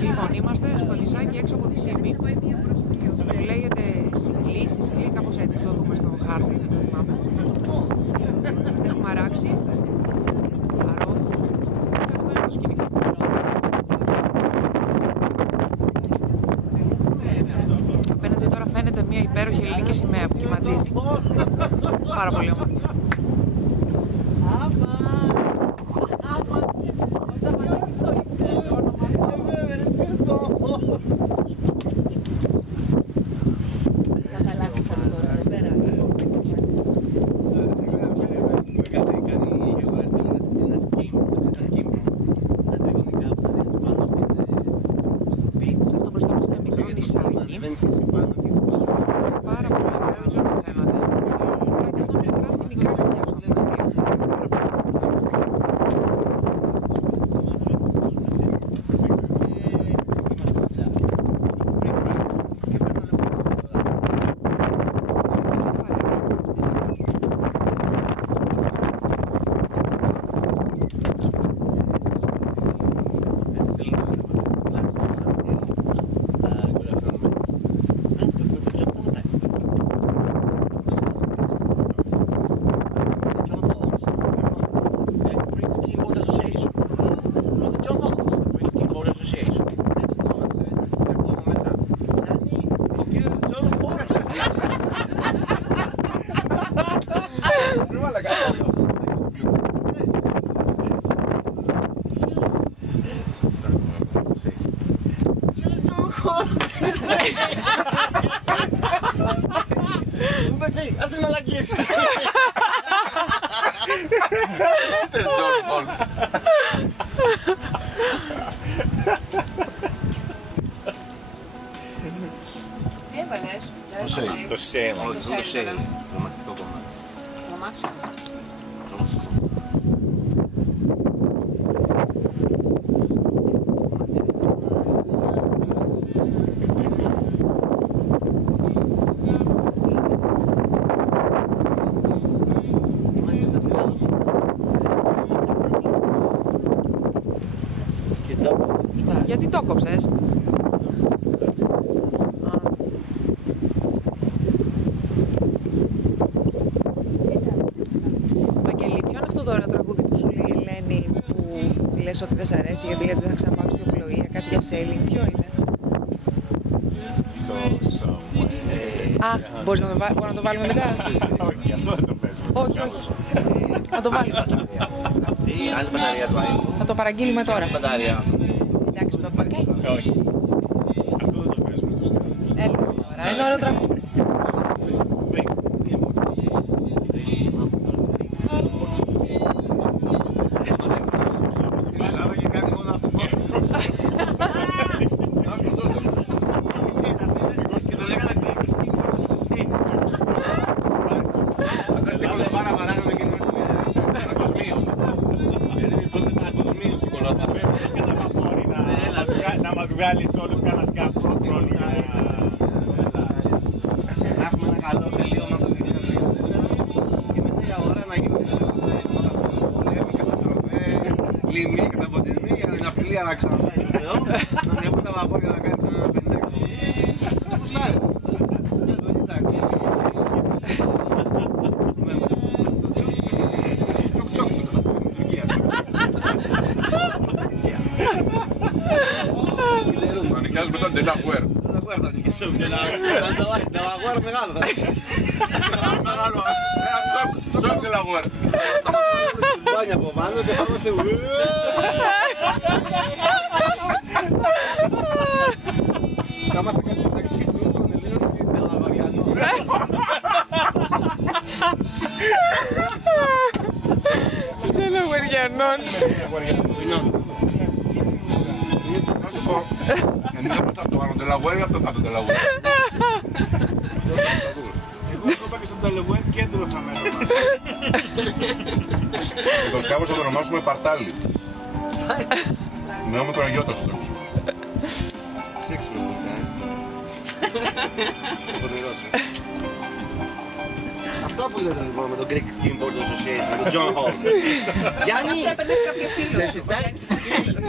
Λοιπόν, είμαστε στο νησάκι έξω από τη Σύμη. Λέγεται Σικλή, Σικλή, κάπως έτσι το δούμε στο χάρτη, δεν το θυμάμαι. Έχουμε αράξει. Αρώ. Και αυτό είναι το σκηνικό. Απέναντι τώρα φαίνεται μια υπέροχη ελληνική σημαία που κυματίζει. Πάρα πολύ όμορφη. Αυτό μπροστά μας είναι μικρό νησάκι. Πάρα πολύ ωραία, δεν ξέρω αν φαίνονται. Σε λουλουδάκια σαν μικρά φοινικά μοιάζουν. Ας τις μαλακίες! Είστε Τζον Πολ. Τι έβαλες? Το σέι. Το σέι. Τρομακτικό κομμάτι. Τρομάξω. Γιατί το κόψες? Βαγγέλη, ποιο είναι αυτό το ωραίο τραγούδι που σου λέει η Ελένη που λες ότι δεν σ' αρέσει γιατί λέει ότι δεν θα ξαναπάω στην Οπλοεία, κάτι για sailing, ποιο είναι? Α, μπορείς να το βάλουμε μετά? Όχι, αυτό δεν το παίζουμε. Όχι, όχι. Να το βάλουμε. Αυτή, άλλη μπαταρία του iPhone. Θα το παραγγείλουμε τώρα. Μπαταρία. Εντάξει, παπακάκι. Όχι. Αυτό δεν το παίζουμε στο στέλνο. Έλα τώρα, είναι ωραίο τραγούδι. Στην Ελλάδα και κάνει μόνο αυτό. Και το λέγανε Greek Skippers Association. Φανταστικό το παράγαμε και εμείς παγκοσμίως. Γιατί τότε παγκοσμίως η κολότα. Έκανα βαπόρι να μας βγάλεις όλους κανένα σκάφο χρόνου. Να έχουμε ένα καλό τελείωμα το 2024 και μετά για ώρα να γίνει πολέμοι, καταστροφές, λοιμοί, καταποντισμοί για την ναυτιλία να ξαναπάει στο Θεό, να διαβούν τα βαπόρια να κάνει ένα 50 εκατομμύρια. Θα κουστάρει. Δεν το κοιτάει. Τσοκ τσοκ το θα πούμε, Τουρκία. Να νοικιάζουμε τον Delaware. Delaware θα νοικιάσουμε. Delaware μεγάλο θα είναι. Μεγάλο, ένα τσοκ Delaware. Θα μας βάλουμε στην μπάνια από πάνω και θα είμαστε θα είμαστε κάτι μεταξύ Τούρκων, Ελλήνων και Τελαβαριανών. Τελαβαριανών. Είναι μπροστά από το πάνω Delaware ή από το κάτω Delaware. Εγώ είπα και στον Delaware κέντρο θα μένω. Και το σκάφος θα το ονομάσουμε Παρτάλι. Μιλάμε τον Αγιώτα στο τέλος. Σεξ μες το κάνει. Σε ποτηρώσω. Αυτό που λέτε λοιπόν με το Greek Skimboard Association, με τον John Hall. Γιάννη, Θα σου έπαιρνες κάποιο φίλο. σε ζητάει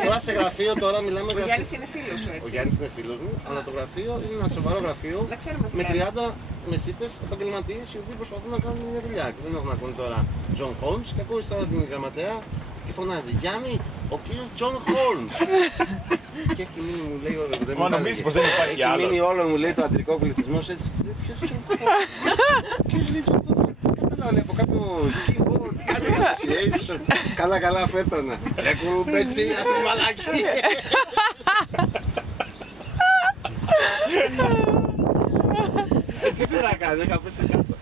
τώρα σε γραφείο, τώρα μιλάμε Ο γραφείο. Γιάννης είναι φίλος σου, Ο έτσι. Γιάννης είναι φίλος μου, αλλά το γραφείο είναι ένα σοβαρό γραφείο Να ξέρουμε τι με λέμε. 30 μεσίτες επαγγελματίες οι οποίοι προσπαθούν να κάνουν μια δουλειά. Και δεν έχουν να ακούνε τώρα John Holmes και ακούει τώρα την γραμματέα και φωνάζει Γιάννη, ο κύριος John Holmes. Και έχει μείνει, μου λέει, δεν μου Μα τα νομίζεις έλεγε. πως δεν υπάρχει Έχει άλλος. μείνει όλο, μου λέει, το αντρικό πληθυσμός έτσι. Ποιος John Holmes. Ποιος λέει John Holmes. Καταλάβω, λέει, από κάποιο skimboard, κάτι association. Καλά, καλά, φέρτανα. Κουμπέτσι, αστυμαλάκι. Τι θα κάνει, είχα πέσει κάτω.